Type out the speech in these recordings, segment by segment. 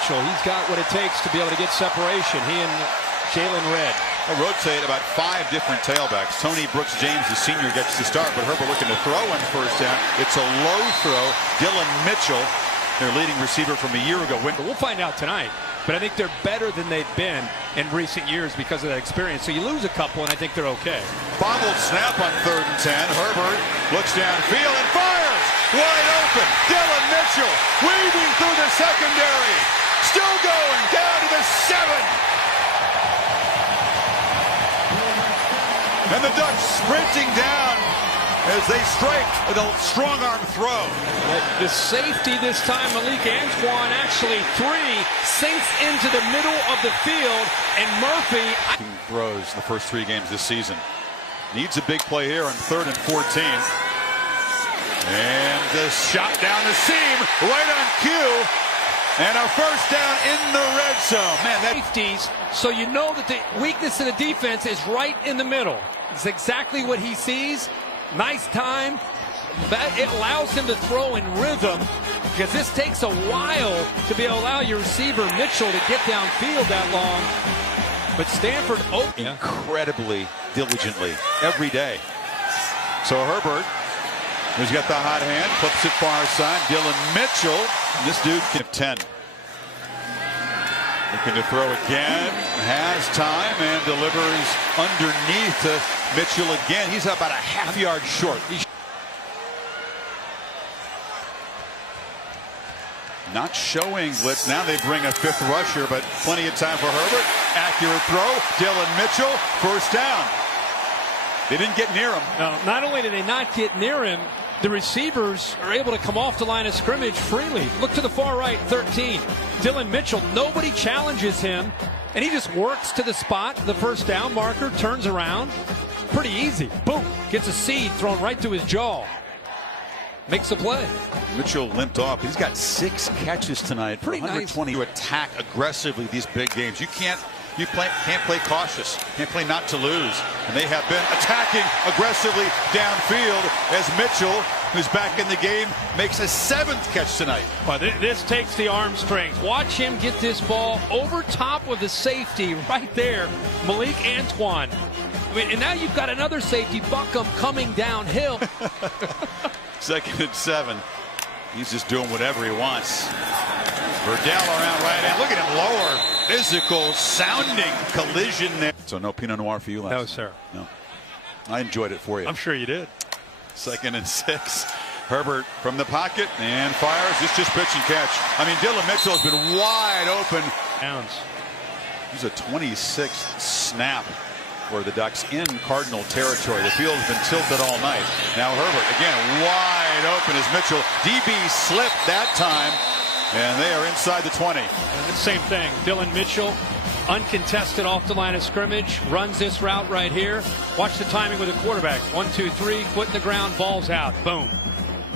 Mitchell. He's got what it takes to be able to get separation. He and Jalen Red. They'll rotate about 5 different tailbacks. Tony Brooks-James, the senior, gets to start, but Herbert looking to throw on first down. It's a low throw. Dillon Mitchell, their leading receiver from a year ago. We'll find out tonight, but I think they're better than they've been in recent years because of that experience. So you lose a couple, and I think they're okay. Bobbled snap on 3rd and 10. Herbert looks downfield and fires. Wide open. Dillon Mitchell weaving through the secondary. Still going down to the 7. And the Ducks sprinting down as they strike with a strong arm throw. The safety this time, Malik Antoine, actually 3, sinks into the middle of the field, and Murphy throws the first 3 games this season. Needs a big play here on 3rd and 14. And the shot down the seam, right on cue. And a first down in the red zone. Man, that safeties, so you know that the weakness of the defense is right in the middle. It's exactly what he sees. Nice time. It allows him to throw in rhythm, because this takes a while to be able to allow your receiver Mitchell to get downfield that long. But Stanford incredibly diligently every day. So Herbert, who's got the hot hand, flips it far side. Dillon Mitchell, this dude can 10. Looking to throw again, has time, and delivers underneath to Mitchell again. He's about a half-yard short. Not showing blitz. Now they bring a 5th rusher, but plenty of time for Herbert. Accurate throw. Dillon Mitchell, first down. They didn't get near him. No, not only did they not get near him, the receivers are able to come off the line of scrimmage freely. Look to the far right, 13. Dillon Mitchell, nobody challenges him, and he just works to the spot. The first down marker turns around. Pretty easy. Boom. Gets a seed thrown right to his jaw. Makes a play. Mitchell limped off. He's got 6 catches tonight for 120. Nice. To attack aggressively these big games. You can't play cautious. Can't play not to lose. And they have been attacking aggressively downfield as Mitchell, who's back in the game, makes a 7th catch tonight. Well, this takes the arm strength. Watch him get this ball over top of the safety right there, Malik Antoine. I mean, and now you've got another safety, Buckham, coming downhill. 2nd and 7. He's just doing whatever he wants. Verdell around right end. Look at him lower. Physical sounding collision there. So no Pinot Noir for you last. No, sir. No. I enjoyed it for you. I'm sure you did. 2nd and 6. Herbert from the pocket and fires. It's just pitch and catch. I mean, Dillon Mitchell has been wide open. Downs. There's a 26th snap for the Ducks in Cardinal territory. The field has been tilted all night. Now Herbert again wide open as Mitchell. DB slipped that time, and they are inside the 20. And the same thing. Dillon Mitchell, uncontested off the line of scrimmage, runs this route right here. Watch the timing with the quarterback. 1, 2, 3, foot in the ground, ball's out. Boom.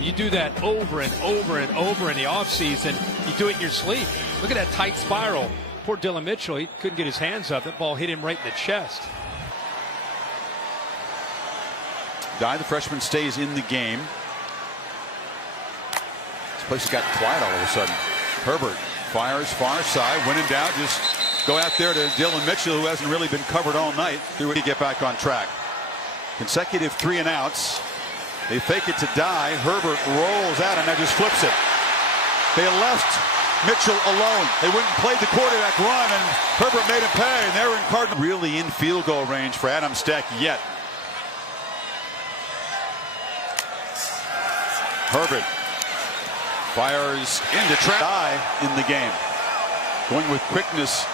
You do that over and over and over in the offseason. You do it in your sleep. Look at that tight spiral. Poor Dillon Mitchell, he couldn't get his hands up. That ball hit him right in the chest. The freshman, stays in the game. This place has got quiet all of a sudden. Herbert fires far side, when in doubt, just go out there to Dillon Mitchell, who hasn't really been covered all night. Do he get back on track? Consecutive 3 and outs. They fake it to die. Herbert rolls out and now just flips it. They left Mitchell alone. They wouldn't play the quarterback run, and Herbert made him pay. And they're in Cardinal. Really in field goal range for Adam Stack yet. Herbert fires into trap in the game. Going with quickness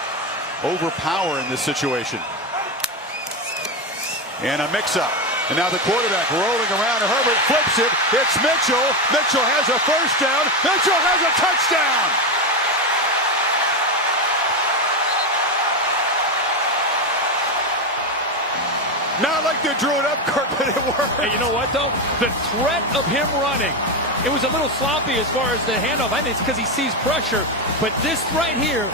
over power in this situation. And a mix-up. And now the quarterback rolling around, and Herbert flips it. It's Mitchell. Mitchell has a first down. Mitchell has a touchdown. Not like they drew it up, Kirk, but it worked. Hey, you know what, though? The threat of him running, it was a little sloppy as far as the handoff. I think it's because he sees pressure. But this right here,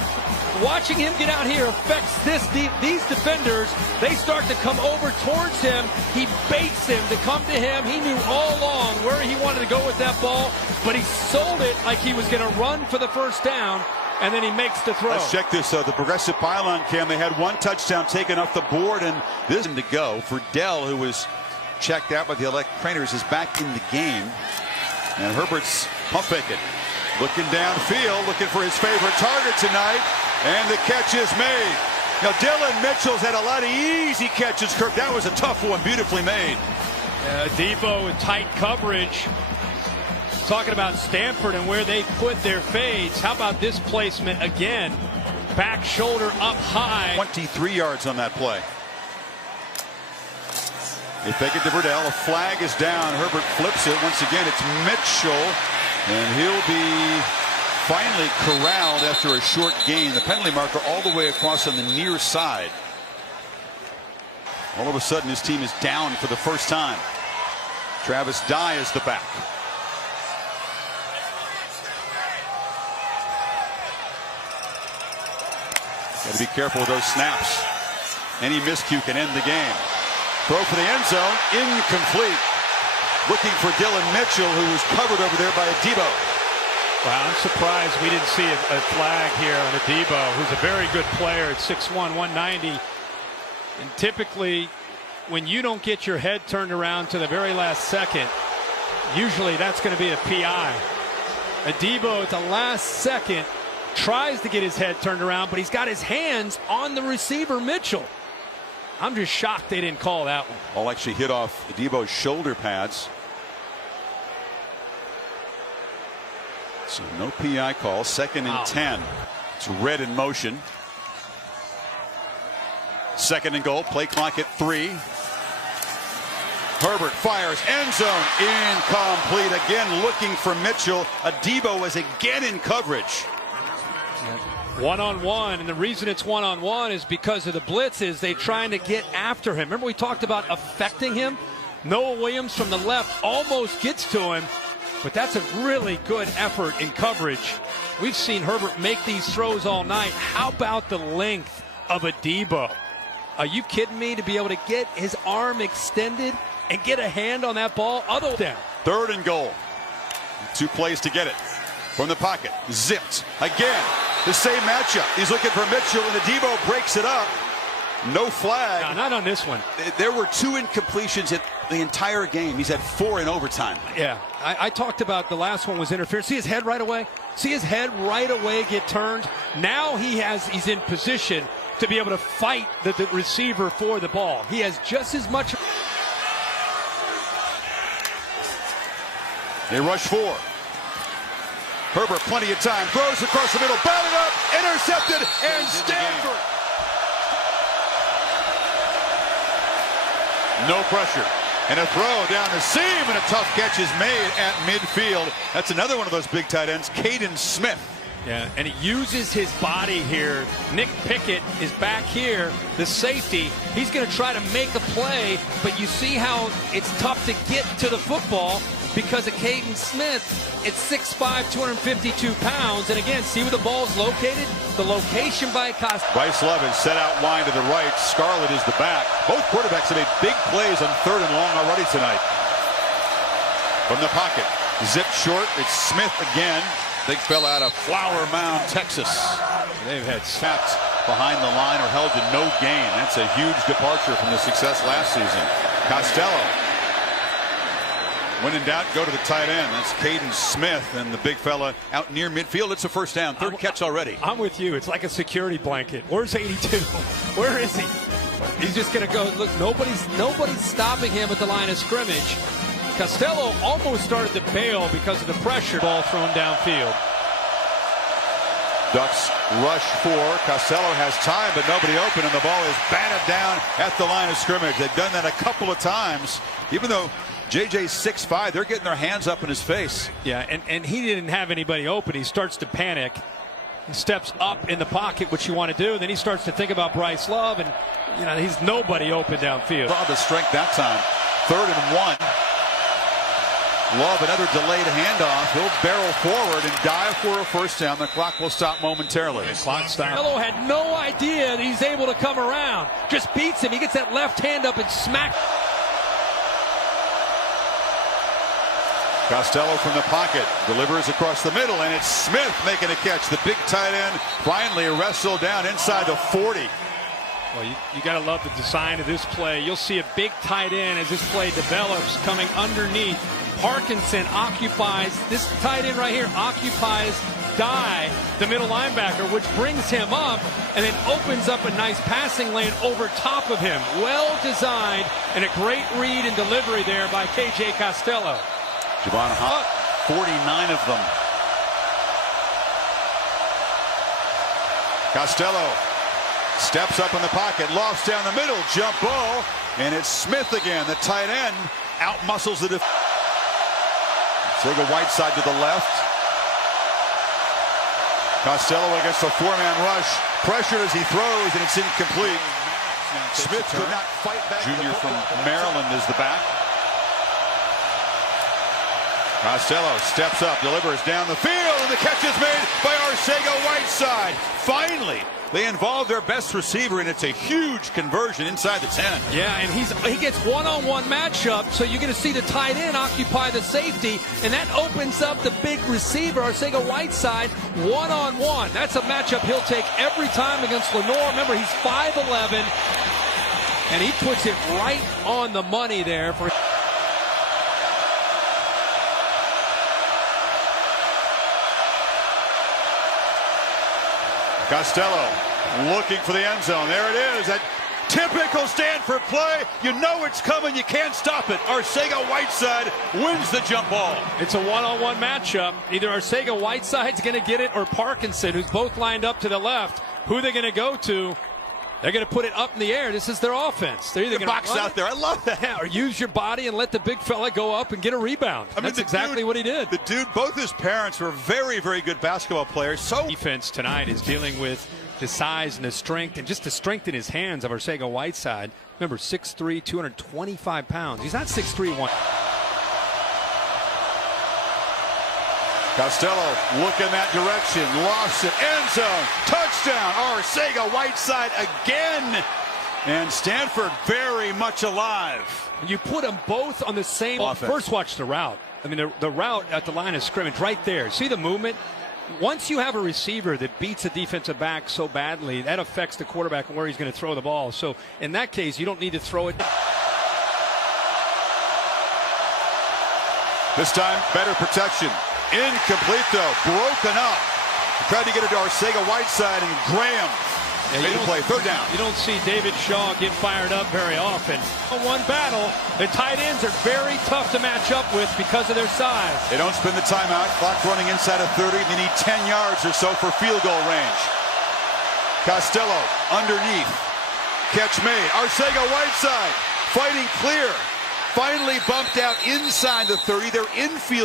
watching him get out here affects these defenders. They start to come over towards him. He baits them to come to him. He knew all along where he wanted to go with that ball, but he sold it like he was going to run for the first down. and then he makes the throw. Let's check this. The progressive pylon cam. They had one touchdown taken off the board, and this is to go for Dell, who was checked out by the elect trainers, is back in the game. And Herbert's pump faking, looking downfield, looking for his favorite target tonight, and the catch is made. Now Dillon Mitchell's had a lot of easy catches, Kirk. That was a tough one, beautifully made. Debo with tight coverage. Talking about Stanford and where they put their fades. How about this placement again? Back shoulder up high. 23 yards on that play. They fake it to Verdell. A flag is down. Herbert flips it. Once again, it's Mitchell. And he'll be finally corralled after a short gain. The penalty marker all the way across on the near side. All of a sudden, his team is down for the first time. Travis Dye is the back. Got to be careful with those snaps. Any miscue can end the game. Throw for the end zone, incomplete. Looking for Dillon Mitchell, who was covered over there by Debo. Wow, I'm surprised we didn't see a flag here on Debo, who's a very good player at 6'1", 190. And typically, when you don't get your head turned around to the very last second, usually that's going to be a PI. Debo at the last second tries to get his head turned around, but he's got his hands on the receiver, Mitchell. I'm just shocked they didn't call that one. Ball actually hit off Debo's shoulder pads. So no PI call. 2nd and 10. It's red in motion. 2nd and goal. Play clock at 3. Herbert fires, end zone, incomplete. Again looking for Mitchell. Debo is again in coverage. One-on-one, and the reason it's one-on-one is because of the blitzes. They're trying to get after him. Remember we talked about affecting him? Noah Williams from the left almost gets to him, but that's a really good effort in coverage. We've seen Herbert make these throws all night. How about the length of Debo? Are you kidding me, to be able to get his arm extended and get a hand on that ball? Other than 3rd and goal. 2 plays to get it. From the pocket, zipped again. The same matchup. He's looking for Mitchell, and Debo breaks it up. No flag. No, not on this one. There were 2 incompletions in the entire game. He's had 4 in overtime. Yeah, I talked about the last one was interference. See his head right away? See his head right away get turned? Now he's in position to be able to fight the receiver for the ball. He has just as much. They rush 4. Herbert, plenty of time, throws across the middle, batted up, intercepted, and Stanford. No pressure. And a throw down the seam, and a tough catch is made at midfield. That's another one of those big tight ends, Kaden Smith. Yeah, and he uses his body here. Nick Pickett is back here, the safety. He's going to try to make a play, but you see how it's tough to get to the football because of Kaden Smith. It's 6'5", 252 pounds. And again, see where the ball's located? The location by Costa. Bryce Love is set out wide to the right. Scarlett is the back. Both quarterbacks have made big plays on 3rd and long already tonight. From the pocket, zip short. It's Smith again. Big fella out of Flower Mound, Texas. They've had snapped behind the line or held to no gain. That's a huge departure from the success last season. Costello. When in doubt, go to the tight end. That's Kaden Smith, and the big fella out near midfield. It's a 1st down. 3rd catch already. I'm with you. It's like a security blanket. Where's 82? Where is he? He's just going to go. Look, nobody's stopping him at the line of scrimmage. Costello almost started to bail because of the pressure. Ball thrown downfield. Ducks rush 4. Costello has time, but nobody open, and the ball is batted down at the line of scrimmage. They've done that a couple of times, even though JJ's 6'5", they're getting their hands up in his face. Yeah, and he didn't have anybody open. He starts to panic. He steps up in the pocket, which you want to do. Then he starts to think about Bryce Love, and he's nobody open downfield. Saw the strength that time. 3rd and 1. Love, another delayed handoff. He'll barrel forward and dive for a 1st down. The clock will stop momentarily. The clock stops. Costello had no idea that he's able to come around. Just beats him. He gets that left hand up and smacks. Costello from the pocket delivers across the middle, and it's Smith making a catch. The big tight end finally wrestled down inside the 40. Well, you got to love the design of this play. You'll see a big tight end as this play develops coming underneath. Parkinson occupies, this tight end right here occupies Dye, the middle linebacker, which brings him up and then opens up a nice passing lane over top of him. Well designed and a great read and delivery there by KJ Costello. Javon Hunt, 49 of them. Costello steps up in the pocket, lofts down the middle, jump ball, and it's Smith again. The tight end outmuscles the defense. Arcega-Whiteside to the left. Costello against a four-man rush. Pressured as he throws, and it's incomplete. Smith could not fight back. Junior from Maryland is the back. Costello steps up, delivers down the field, and the catch is made by Arcega-Whiteside. Finally, they involve their best receiver, and it's a huge conversion inside the 10. Yeah, and he gets one-on-one matchup, so you're going to see the tight end occupy the safety, and that opens up the big receiver, Arcega-Whiteside, one-on-one. That's a matchup he'll take every time against Lenore. Remember, he's 5'11", and he puts it right on the money there for... Costello looking for the end zone. There it is. That typical Stanford play. You know it's coming. You can't stop it. Arcega-Whiteside wins the jump ball. It's a one-on-one matchup. Either Arcega-Whiteside's going to get it or Parkinson, who's both lined up to the left. Who are they going to go to? They're going to put it up in the air. This is their offense. They're either going to box out there. I love that. Yeah, or use your body and let the big fella go up and get a rebound. I mean, that's exactly what he did. The dude, both his parents were very, very good basketball players. So defense tonight is dealing with the size and the strength, and just the strength in his hands of Arcega-Whiteside. Remember, 6'3", 225 pounds. He's not 6'3", 1. Costello looking that direction, lost it, end zone, touchdown, Arcega-Whiteside again, and Stanford very much alive. You put them both on the same offense. First, watch the route. I mean, the route at the line of scrimmage right there. See the movement? Once you have a receiver that beats a defensive back so badly, that affects the quarterback and where he's going to throw the ball. So in that case, you don't need to throw it. This time, better protection. Incomplete, though. Broken up. Tried to get it to Arcega-Whiteside, and Graham made the play. Third down. You don't see David Shaw get fired up very often. One battle. The tight ends are very tough to match up with because of their size. They don't spend the timeout. Clock running inside of 30. They need 10 yards or so for field goal range. Costello underneath. Catch made. Arcega-Whiteside fighting clear. Finally bumped out inside the 30. They're infield.